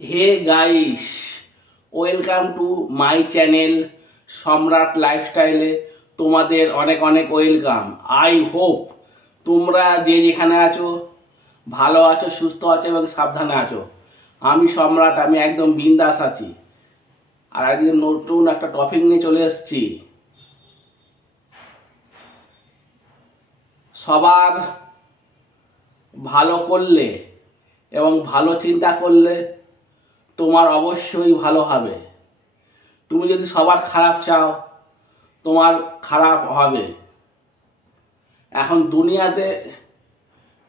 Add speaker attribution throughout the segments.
Speaker 1: Hey guys welcome to my channel Samrat লাইফস্টাইলে তোমাদের অনেক অনেক ওয়েলকাম আই হোপ তোমরা যে যেখানে আছো, ভালো আছো, সুস্থ আছো এবং সাবধানে আছো। আমি সম্রাট, আমি একদম বিন্দাস আছি। আর আজকে নতুন একটা টপিক নিয়ে চলে এসেছি। সবার ভালো করলে এবং ভালো চিন্তা করলে তোমার অবশ্যই ভালো হবে। তুমি যদি সবার খারাপ চাও, তোমার খারাপ হবে। এখন দুনিয়াতে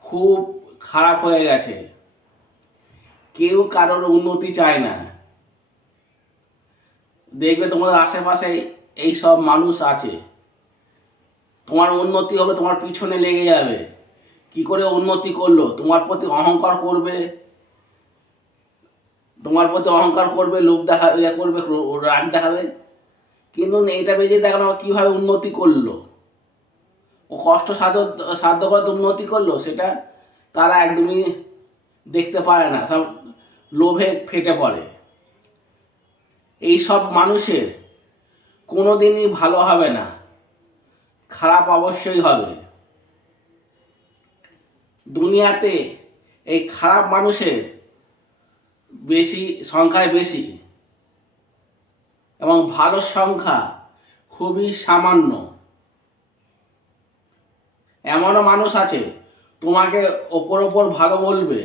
Speaker 1: খুব খারাপ হয়ে গেছে। কেউ কারোর উন্নতি চায় না। দেখবে তোমাদের আশেপাশে এই সব মানুষ আছে। তোমার উন্নতি হবে, তোমার পিছনে লেগে যাবে। কি করে উন্নতি করল? তোমার প্রতি অহংকার করবে। তোমার প্রতি অহংকার করবে, লোভ দেখা ইয়ে করবে, ক্রো- রাগ দেখাবে। কিন্তু এটা বেজে দেখো না কীভাবে উন্নতি করল? ও কষ্ট সাধ্য সাধ্যগত উন্নতি করল, সেটা তারা একদমই দেখতে পারে না, সব লোভে ফেটে পড়ে। এই সব মানুষের কোনো দিনই ভালো হবে না, খারাপ অবশ্যই হবে। দুনিয়াতে এই খারাপ মানুষের বেশি, সংখ্যায় বেশি। এবং ভালো সংখ্যা খুবই সামান্য। এমনও মানুষ আছে, তোমাকে ওপর ওপর ভালো বলবে,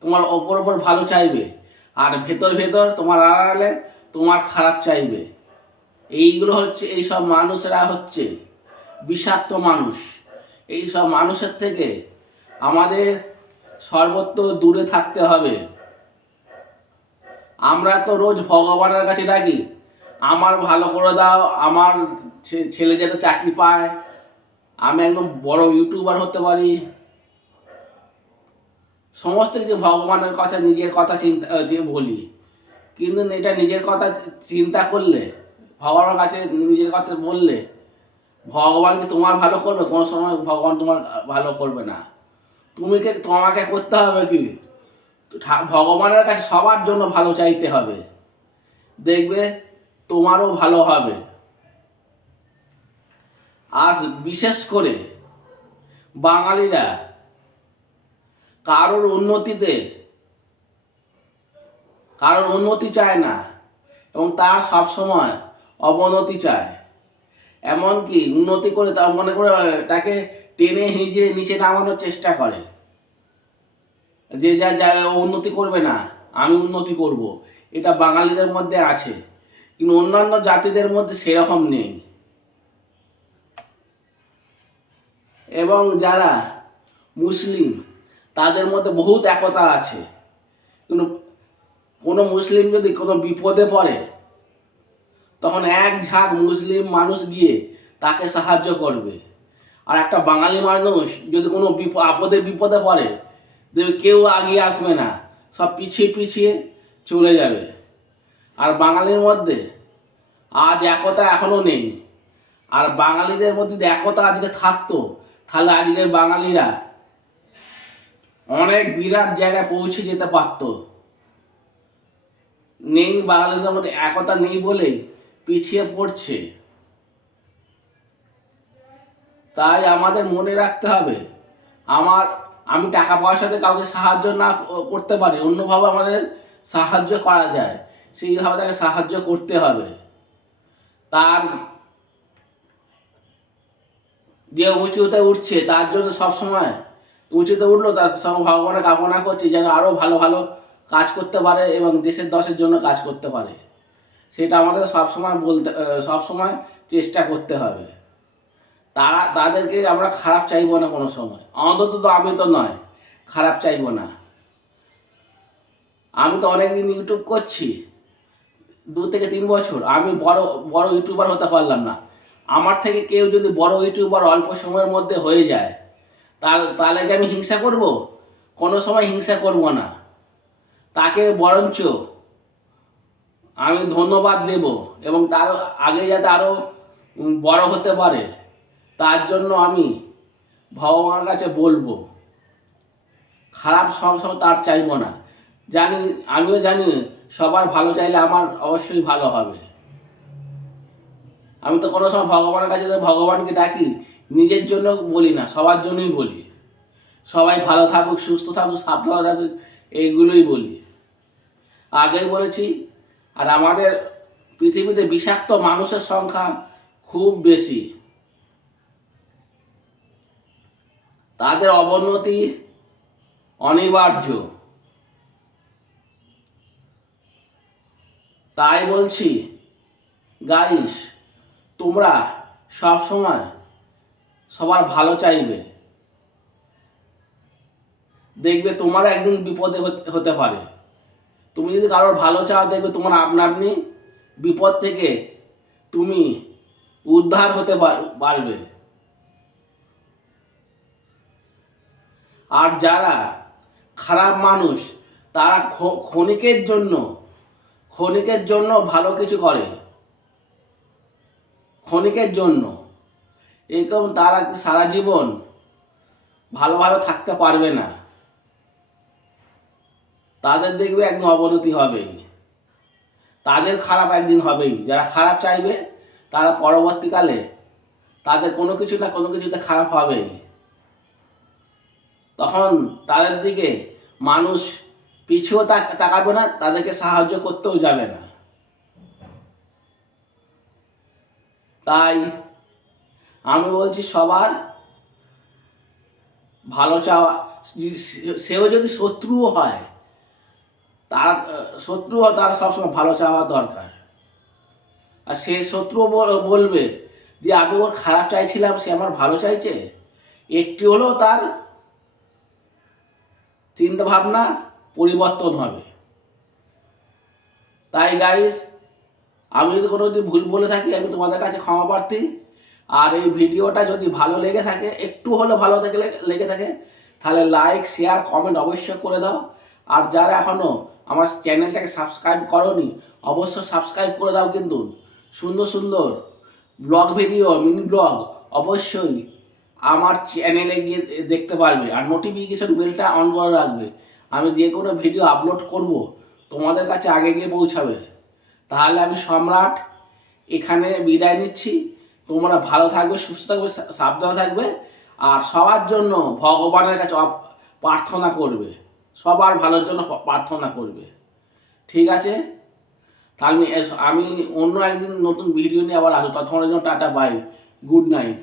Speaker 1: তোমার ওপর ওপর ভালো চাইবে, আর ভেতর ভেতর তোমার আড়ালে তোমার খারাপ চাইবে। এইগুলো হচ্ছে এই সব মানুষেরা হচ্ছে বিষাক্ত মানুষ। এই সব মানুষের থেকে আমাদের সর্বত্র দূরে থাকতে হবে। আমরা তো রোজ ভগবানের কাছে ডাকি। আমার ভালো করে দাও, আমার ছেলে যাতে চাকরি পায়। আমি একদম বড় ইউটিউবার হতে পারি। সমস্ত কিছু ভগবানের কথা, নিজের কথা চিন্তা যে বলি। কিন্তু এটা নিজের কথা চিন্তা করলে, ভগবানের কাছে নিজের কথা বললে, ভগবান কি তোমার ভালো করবে? কোনো সময় ভগবান তোমার ভালো করবে না। তুমি কে, তোমাকে করতে হবে কি? ভগবানের কাছে সবার জন্য ভালো চাইতে হবে। দেখবে তোমারও ভালো হবে। আর বিশেষ করে বাঙালিরা কারোর উন্নতিতে, কারোর উন্নতি চায় না এবং তার সবসময় অবনতি চায়। এমনকি উন্নতি করে তার মনে করে তাকে টেনে হিঁচড়ে নিচে নামানোর চেষ্টা করে। যে যা যা উন্নতি করবে না, আমি উন্নতি করব। এটা বাঙালিদের মধ্যে আছে, কিন্তু অন্যান্য জাতিদের মধ্যে সেরকম নেই। এবং যারা মুসলিম, তাদের মধ্যে বহুত একতা আছে। কিন্তু কোনো মুসলিম যদি কোনো বিপদে পড়ে, তখন এক ঝাঁক মুসলিম মানুষ গিয়ে তাকে সাহায্য করবে। আর একটা বাঙালি মানুষ যদি কোনো বিপ, আপদে বিপদে পড়ে কেউ আগিয়ে আসবে না। সব পিছিয়ে পিছিয়ে চলে যাবে। আর বাঙালির মধ্যে আজ একতা এখনও নেই। আর বাঙালিদের মধ্যে যদি একতা আজকে থাকতো, তাহলে আজকের বাঙালিরা অনেক বিরাট জায়গায় পৌঁছে যেতে পারতো। নেই বাঙালিদের মধ্যে একতা নেই বলেই পিছিয়ে পড়ছে। তাই আমাদের মনে রাখতে হবে, আমার আমি টাকা পয়সাতে কাউকে সাহায্য না করতে পারি, অন্যভাবে আমাদের সাহায্য করা যায়। সেইভাবে তাকে সাহায্য করতে হবে। তার যে উঁচুতে উঠছে, তার জন্য সবসময় উঁচুতে উঠল, তার সব ভগবানের কামনা করছি যেন আরও ভালো ভালো কাজ করতে পারে এবং দেশের দশের জন্য কাজ করতে পারে। সেটা আমাদের সবসময় বলতে সবসময় চেষ্টা করতে হবে। তারা, তাদেরকে আমরা খারাপ চাইব না কোনো সময়। অন্তত তো আমি তো নয়, খারাপ চাইব না। আমি তো অনেকদিন ইউটিউব করছি, দু থেকে তিন বছর। আমি বড় বড় ইউটিউবার হতে পারলাম না। আমার থেকে কেউ যদি বড় ইউটিউবার অল্প সময়ের মধ্যে হয়ে যায় তাহলে তাহলে কি আমি হিংসা করব? কোনো সময় হিংসা করব না। তাকে বরঞ্চ আমি ধন্যবাদ দেব এবং তার আগে যাতে আরও বড় হতে পারে। তার জন্য আমি ভগবানের কাছে বলব, খারাপ সবসময় তার চাইব না। জানি, আমিও জানি সবার ভালো চাইলে আমার অবশ্যই ভালো হবে। আমি তো কোনো সময় ভগবানের কাছে তো ভগবানকে ডাকি, নিজের জন্য বলি না, সবার জন্যই বলি। সবাই ভালো থাকুক, সুস্থ থাকুক, সাবধানে থাকুক, এইগুলোই বলি। আগেই বলেছি, আর আমাদের পৃথিবীতে বিষাক্ত মানুষের সংখ্যা খুব বেশি। তাদের অবনতি অনিবার্য। তাই বলছি, গাইস, তোমরা সব সময় সবার ভালো চাইবে। দেখবে তোমার একদিন বিপদে হতে- পারে। তুমি যদি কারোর ভালো চাও, দেখবে তোমার আপনা আপনি বিপদ থেকে তুমি উদ্ধার হতে পার- পারবে। আর যারা খারাপ মানুষ, তারা ক্ষ- ক্ষণিকের জন্য ক্ষণিকের জন্য ভালো কিছু করে। ক্ষণিকের জন্য। এরকম তারা সারা জীবন ভালোভাবে থাকতে পারবে না। তাদের দেখবে একদিন অবনতি হবেই তাদের খারাপ একদিন হবেই। যারা খারাপ চাইবে, তারা পরবর্তীকালে তাদের কোনো কিছু না কোনো কিছুতে খারাপ হবেই। তখন তাদের দিকে মানুষ পিছিয়েও তাকাবে না, তাদেরকে সাহায্য করতেও যাবে না। তাই আমি বলছি সবার ভালো চাওয়া সেও যদি শত্রুও হয়, তার শত্রুও তার সবসময় ভালো চাওয়া দরকার। আর সে শত্রু বলবে যে, আমি ওর খারাপ চাইছিলাম, সে আমার ভালো চাইছে? একটি হলো তার চিন্তা ভাবনা পরিবর্তন হবে। তাই গাইস আমি যদি কোনো যদি ভুল বলে থাকি, আমি তোমাদের কাছে ক্ষমা প্রার্থী। আর এই ভিডিওটা যদি ভালো লেগে থাকে, একটু হলে ভালো থেকে, লেগে থাকে, তাহলে লাইক শেয়ার কমেন্ট অবশ্যই করে দাও। আর যারা এখনও আমার চ্যানেলটাকে সাবস্ক্রাইব করনি, অবশ্যই সাবস্ক্রাইব করে দাও কিন্তু। সুন্দর সুন্দর ব্লগ ভিডিও মিনি ব্লগ অবশ্যই আমার চ্যানেলে গিয়ে দেখতে পারবে। আর নোটিফিকেশন বেলটা অন করে রাখবে। আমি যে কোনো ভিডিও আপলোড করব, তোমাদের কাছে আগে গিয়ে পৌঁছাবে। তাহলে আমি সম্রাট, এখানে বিদায় নিচ্ছি। তোমরা ভালো থাকবে, সুস্থ থাকবে সাবধান থাকবে। আর সবার জন্য ভগবানের কাছে প্রার্থনা করবে। সবার ভালোর জন্য প্রার্থনা করবে। ঠিক আছে? তাহলে আমি অন্য একদিন নতুন ভিডিও নিয়ে আবার আসব। ততক্ষণের জন্য টাটা বাই গুড নাইট